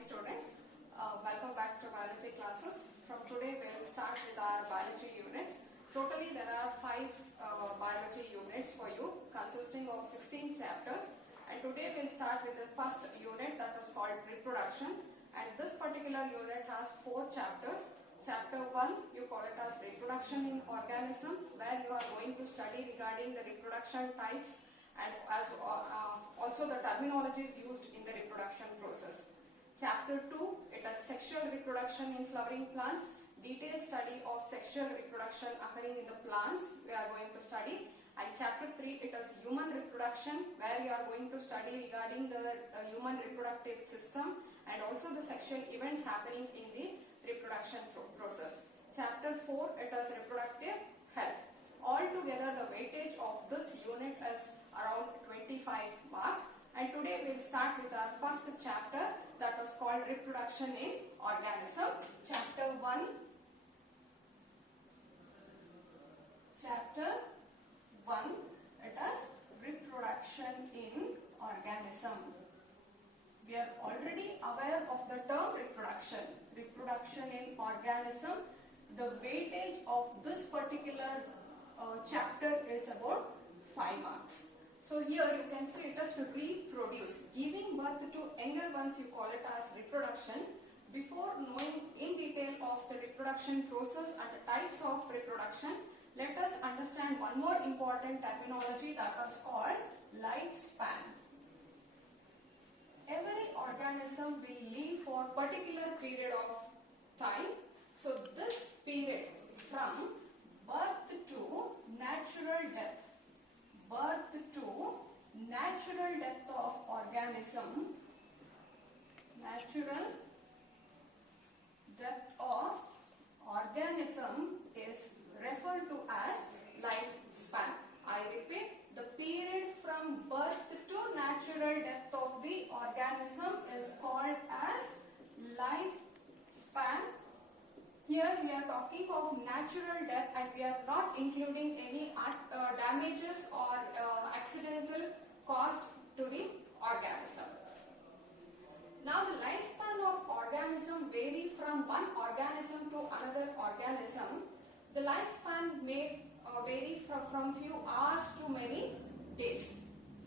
students. Welcome back to biology classes. From today we'll start with our biology units. Totally there are 5 biology units for you consisting of 16 chapters, and today we'll start with the first unit that is called reproduction, and this particular unit has 4 chapters. Chapter 1 you call it as reproduction in organism, where you are going to study regarding the reproduction types and also the terminologies used in the reproduction process. Chapter 2, it has sexual reproduction in flowering plants, detailed study of sexual reproduction occurring in the plants we are going to study. And chapter 3, it is human reproduction, where you are going to study regarding the human reproductive system and also the sexual events happening in the reproduction process. Chapter 4, it is reproductive health. Altogether the weightage of this unit is around 25 marks, and today we'll start with our first chapter that was called reproduction in organism. Chapter 1. Chapter 1, it is reproduction in organism. We are already aware of the term reproduction. Reproduction in organism. The weightage of this particular chapter is about 5 marks. So here you can see it is to reproduce. Giving birth to younger ones you call it as reproduction. Before knowing in detail of the reproduction process and the types of reproduction, let us understand one more important terminology that was called lifespan. Every organism will live for a particular period of time. So this period from birth to natural death. Birth to natural death of organism. Natural death of organism is referred to as lifespan. I repeat, the period from birth to natural death of the organism is called as lifespan. Here we are talking of natural death, and we are not including any damages or accidental caused to the organism. Now the lifespan of organism vary from one organism to another organism. The lifespan may vary from few hours to many days.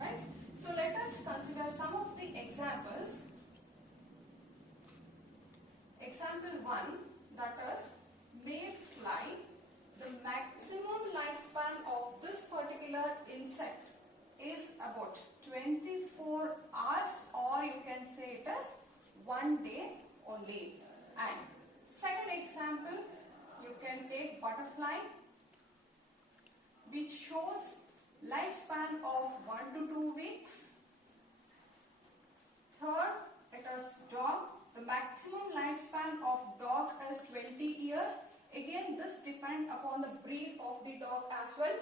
Right? So let us consider some of the examples. Example 1. That is mayfly. The maximum lifespan of this particular insect is about 24 hours, or you can say it as 1 day only. And second example, you can take butterfly, which shows lifespan of 1 to 2 weeks. Third, it is dog. The maximum lifespan of dog is 20 years. Again, this depends upon the breed of the dog as well.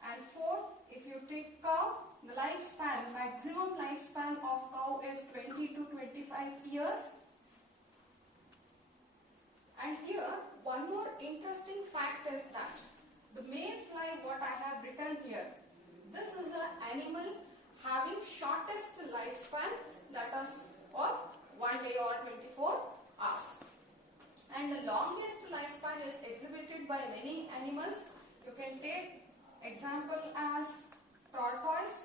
And fourth, if you take cow, the lifespan, maximum lifespan of cow is 20 to 25 years. And here, one more interesting fact is that the mayfly, what I have written here, this is an animal having shortest lifespan, that is of 1 day or 24 hours. And the longest lifespan is exhibited by many animals. You can take example as tortoise,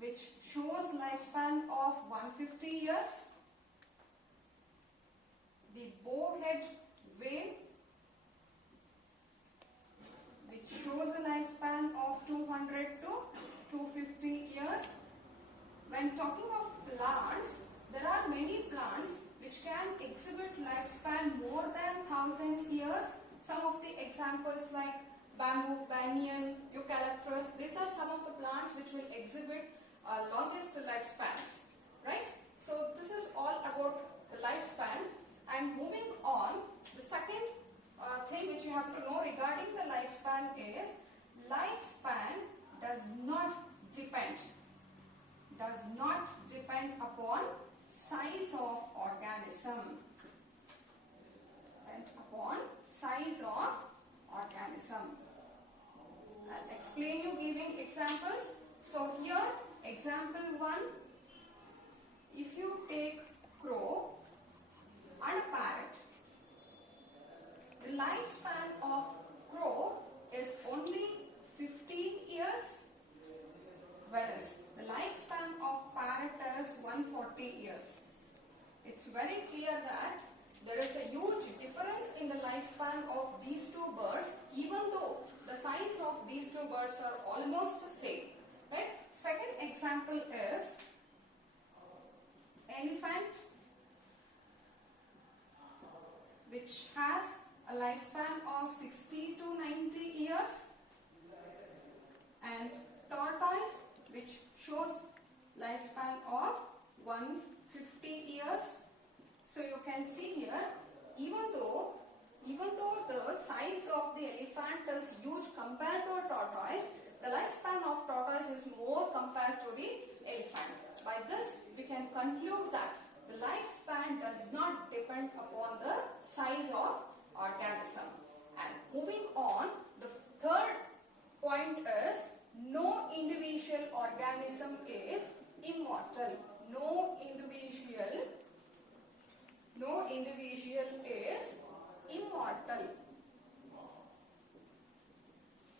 which shows lifespan of 150 years. The bowhead whale, which shows a lifespan of 200 to 250 years. When talking of plants, there are many plants which can exhibit lifespan more than 1000 years. Some of the examples like bamboo, banyan, eucalyptus, these are some of the plants which will exhibit longest lifespans. Right? So this is all about the lifespan. And moving on, the second thing which you have to know regarding the lifespan is lifespan does not depend upon size of organism. And upon size of organism. I'll explain you giving examples. So here, example 1, if you take crow, 140 years. It's very clear that there is a huge difference in the lifespan of these two birds, even though the size of these two birds are almost the same. Right? Second example is elephant, which has a lifespan of 60 to 90 years, and tortoise, which shows lifespan of 150 years. So you can see here, even though the size of the elephant is huge compared to a tortoise, the lifespan of tortoise is more compared to the elephant. By this, we can conclude that the lifespan does not depend upon the size of organism. And moving on, the third point is no individual organism is immortal. No individual is immortal.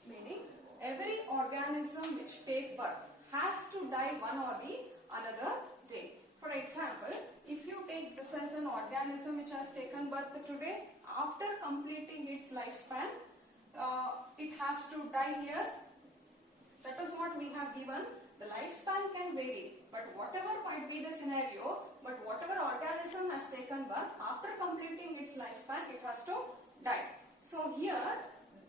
Meaning every organism which take birth has to die one or the another day. For example, if you take this as an organism which has taken birth today, after completing its lifespan, it has to die here. That is what we have given. The lifespan can vary, but whatever might be the scenario, but whatever organism has taken birth, after completing its lifespan, it has to die. So here,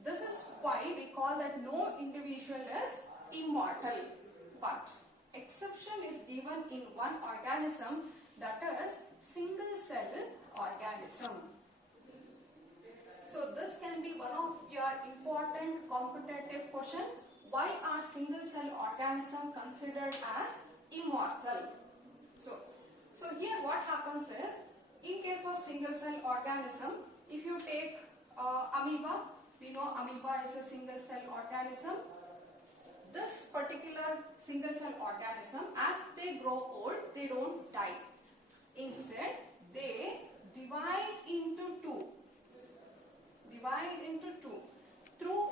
this is why we call that no individual is immortal. But exception is given in one organism, that is single cell organism. So this can be one of your important competitive question. Why are single cell organisms considered as immortal? So here what happens is, in case of single cell organism, if you take amoeba, we know amoeba is a single cell organism. This particular single cell organism, as they grow old, they don't die. Instead, they divide into two through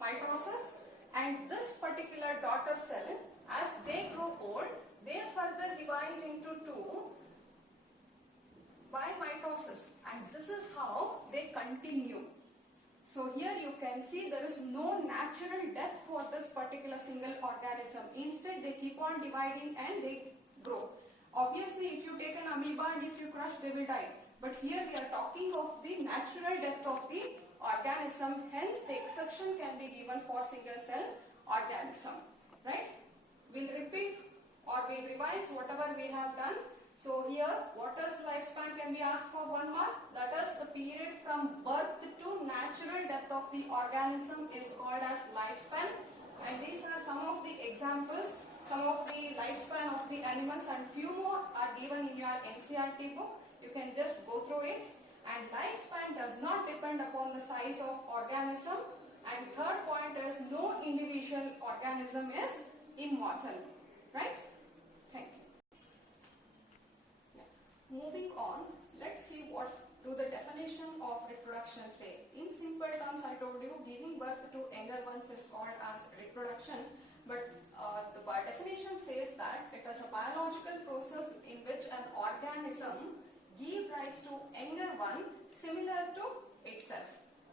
mitosis, and this particular daughter cell, as they grow old, they further divide into two by mitosis, and this is how they continue. So here you can see there is no natural death for this particular single organism. Instead, they keep on dividing and they grow. Obviously, if you take an amoeba and if you crush, they will die. But here we are talking of the natural death of the organism. Hence, the exception can be given for single cell organism. Right? We'll repeat or we'll revise whatever we have done. So here, what is lifespan can be asked for 1 mark. That is the period from birth to natural death of the organism is called as lifespan. And these are some of the examples, some of the lifespan of the animals, and few more are given in your NCERT book. You can just go through it. And lifespan does not depend upon the size of organism. And third point is no individual organism is immortal. Right? Thank you. Moving on, let's see what do the definition of reproduction say. In simple terms, I told you giving birth to younger ones is called as reproduction. But the definition says that it is a biological process in which an organism gives rise to younger one similar to itself.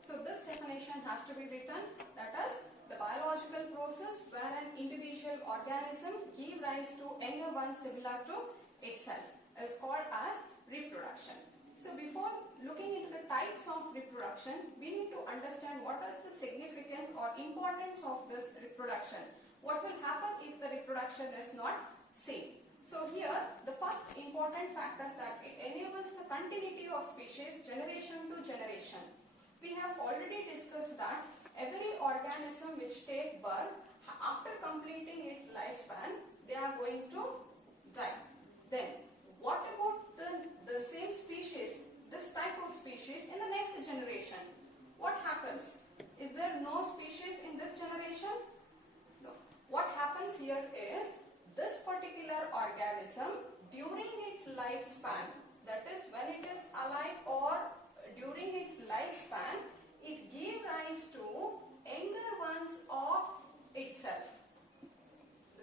So this definition has to be written, that is the biological process where an individual organism gives rise to younger one similar to itself is called as reproduction. So before looking into the types of reproduction, we need to understand what is the significance or importance of this reproduction. What will happen if the reproduction is not same? So here, the first important factor is that it enables the continuity of species generation to generation. We have already discussed that every organism which take birth, after completing its lifespan, they are going to die. Then, what about the same species, this type of species in the next generation? What happens? Is there no species in this generation? No. What happens here is, this particular organism during its lifespan, that is when it is alive or during its lifespan, it gives rise to younger ones of itself.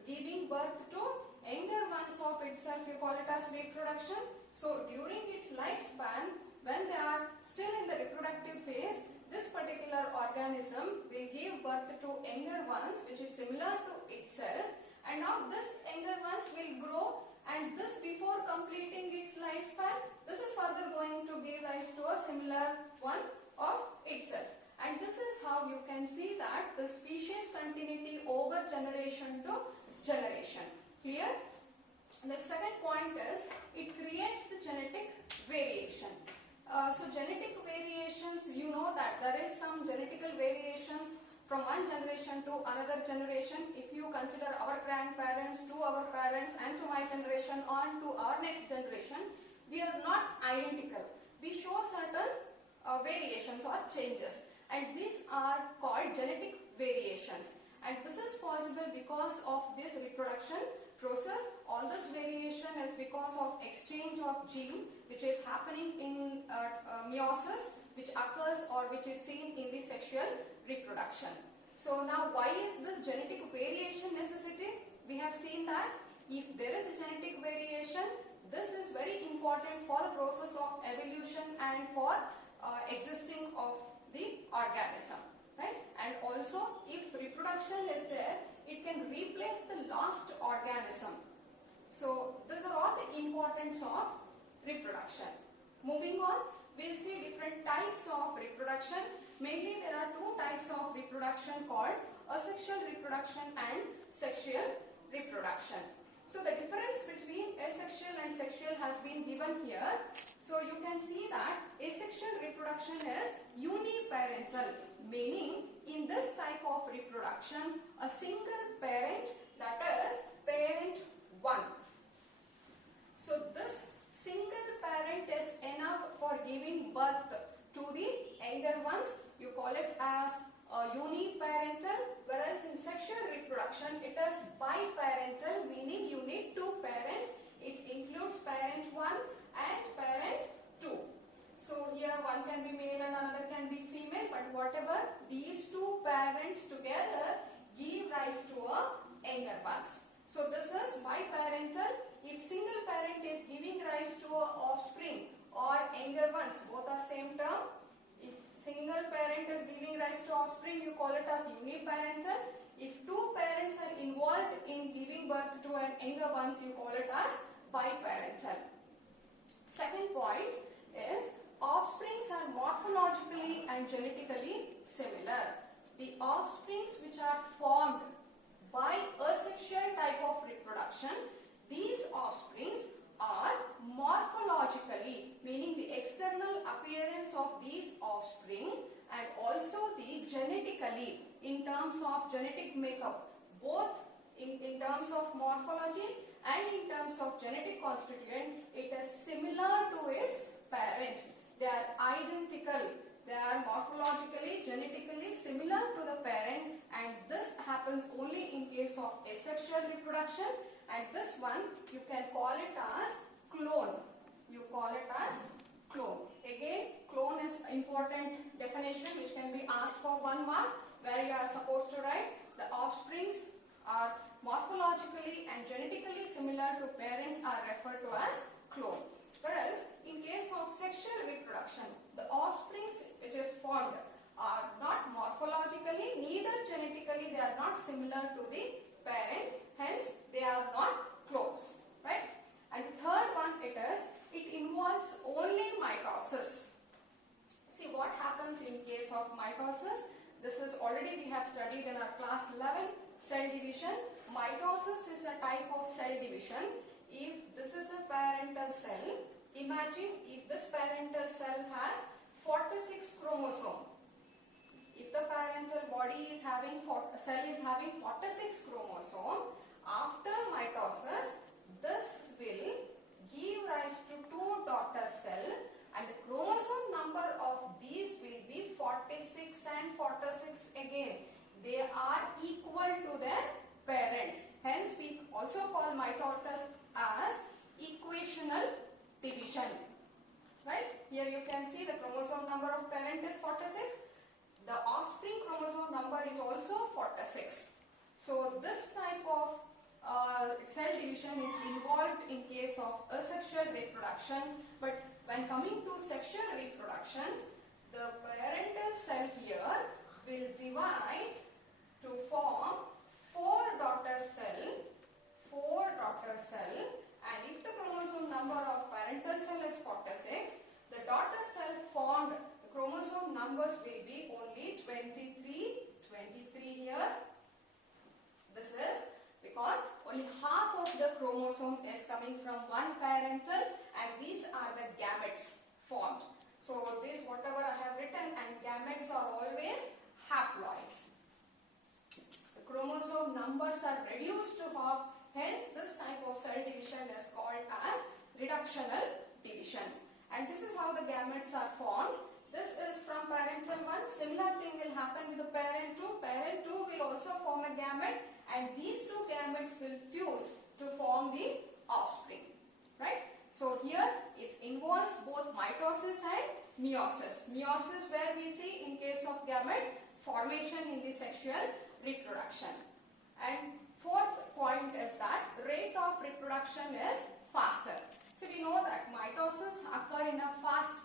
Giving birth to younger ones of itself itself you call it as reproduction. So during its lifespan, when they are still in the reproductive phase, this particular organism will give birth to younger ones which is similar to itself, and now this younger ones will grow, and this before completing its lifespan, this is further going to give rise to a similar one of itself. And this is how you can see that the species continuity over generation to generation. Clear? The second point is it creates the genetic variation. So genetic variations, you know that there is some genetical variations from one generation to another generation. If you consider our grandparents to our parents and to my generation on to our next generation, we are not identical. We show certain variations or changes, and these are called genetic variations. And this is possible because of this reproduction process. All this variation is because of exchange of gene which is happening in meiosis, which occurs or which is seen in the sexual reproduction. So now why is this genetic variation necessity? We have seen that if there is a genetic variation, this is very important for the process of evolution and for existing of the organism, right? And also if reproduction is there, it can replace the lost organism. So these are all the importance of reproduction. Moving on, we'll see different types of reproduction. Mainly there are two types of reproduction called asexual reproduction and sexual reproduction. So the difference between asexual and sexual has been given here. So you can see that asexual reproduction is uniparental, meaning in this type of reproduction a single parent, that is parent 1. So this single parent is enough for giving birth to the younger ones. You call it as uniparental, whereas in sexual reproduction it is biparental, meaning you need two parents. It includes parent 1 and parent 2. So here one can be male and another can be female, but whatever, these two parents together give rise to a younger ones. So this is biparental. If single parent is giving rise to a offspring or younger ones, both are same term. If single parent is giving rise to offspring, you call it as uniparental. If two parents are involved in giving birth to an younger ones, you call it as biparental. Second point is offsprings are morphologically and genetically similar. The offsprings which are formed by asexual type of reproduction, these offsprings are morphologically, meaning the external appearance of these offspring, and also the genetically in terms of genetic makeup, both in terms of morphology and in terms of genetic constituent, it is similar to its parent. They are identical. They are morphologically, genetically similar to the parent, and this happens only in case of asexual reproduction, and this one you can call it as clone. You call it as clone. Again, clone is important definition which can be asked for 1 mark, where you are supposed to write the offsprings are morphologically and genetically similar to parents are referred to as clone. Whereas in case of sexual reproduction, the offsprings which is formed are not morphologically, neither genetically, they are not similar to the parent, hence they are not clones, right? And third one, it involves only mitosis. See what happens in case of mitosis. This is already we have studied in our class 11, cell division. Mitosis is a type of cell division. If this is a parental cell, imagine if this parental cell has 46 chromosomes. If the parental body is having cell is having 46 chromosomes, after mitosis, this will give rise to 2 daughter cell, and the chromosome number of these will be 46 and 46 again. They are equal to their parents. Hence, we also call mitosis as equational division. Right? Here you can see the chromosome number of parent is 46. The offspring chromosome number is also 46. So this type of cell division is involved in case of asexual reproduction, but when coming to sexual reproduction, the parental cell here will divide to form four daughter cell, and if the chromosome number of parental cell is 46, the daughter cell formed, the chromosome numbers will be only 23 here. This is because only half of the chromosome is coming from one parental, and these are the gametes formed. So this whatever I have written, and gametes are always haploids. The chromosome numbers are reduced to half, hence this type of cell division is called as reductional division. And this is how the gametes are formed. This is from parental 1. Similar thing will happen with the parent 2. Parent 2 will also form a gamete, and these two gametes will fuse to form the offspring. Right? So here it involves both mitosis and meiosis. Meiosis where we see in case of gamete formation in the sexual reproduction. And fourth point is that the rate of reproduction is faster. So we know that mitosis occur in a fast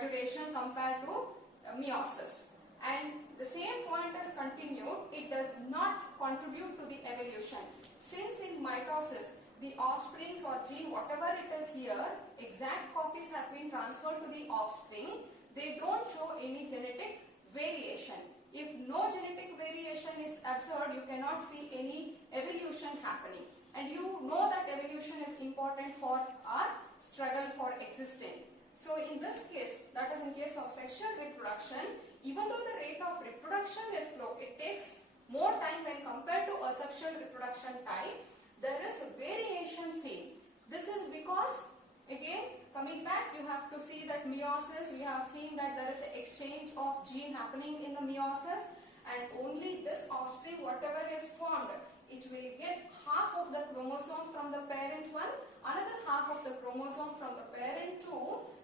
duration compared to meiosis. And the same point is continued, it does not contribute to the evolution. Since in mitosis, the offsprings or gene, whatever it is here, exact copies have been transferred to the offspring, they don't show any genetic variation. If no genetic variation is observed, you cannot see any evolution happening. And you know that evolution is important for our struggle for existing. So in this case, that is in case of sexual reproduction, even though the rate of reproduction is slow, it takes more time when compared to asexual reproduction type, there is a variation seen. This is because, again, coming back, you have to see that meiosis, we have seen that there is an exchange of gene happening in the meiosis, and only this offspring, whatever is formed, it will get half of the chromosome from the parent 1, another half of the chromosome from the parent 2.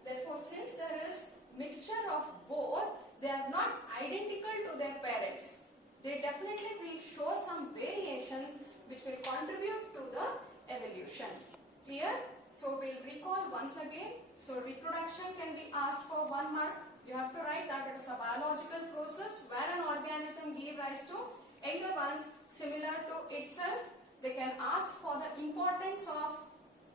Therefore, since there is mixture of both, they are not identical to their parents. They definitely will show some variations which will contribute to the evolution. Clear? So we'll recall once again. So reproduction can be asked for 1 mark. You have to write that it is a biological process where an organism gives rise to younger ones similar to itself. They can ask for the importance of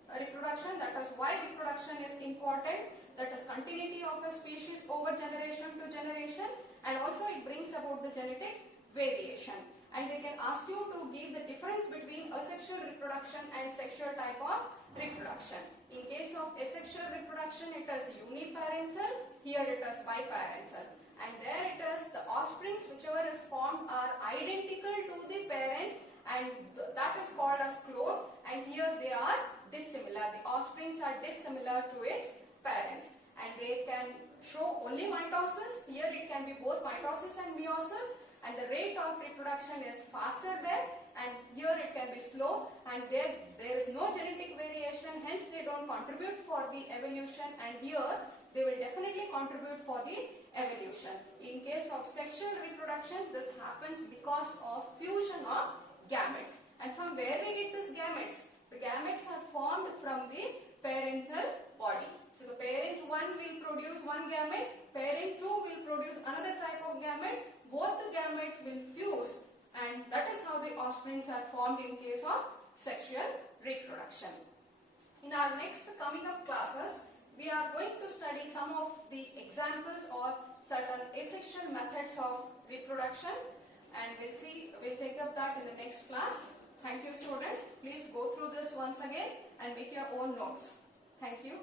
reproduction, that is why reproduction is important, that is continuity of a species over generation to generation, and also it brings about the genetic variation. And they can ask you to give the difference between asexual reproduction and sexual type of reproduction. In case of asexual reproduction, it is uniparental, here it is biparental. And there it is, the offsprings whichever is formed are identical to the parent, and that is called as clone, and here they are dissimilar. The offsprings are dissimilar to its parents, and they can show only mitosis. Here it can be both mitosis and meiosis, and the rate of reproduction is faster there, and here it can be slow, and there is no genetic variation, hence they don't contribute for the evolution, and here they will definitely contribute for the evolution. In case of sexual reproduction, this happens because of fusion of gametes. And from where we get these gametes? The gametes are formed from the parental body. So the parent 1 will produce one gamete, parent 2 will produce another type of gamete, both the gametes will fuse, and that is how the offsprings are formed in case of sexual reproduction. In our next coming up classes, we are going to study some of the examples or certain asexual methods of reproduction, and we'll take up that in the next class. Thank you, students. Please go through this once again and make your own notes. Thank you.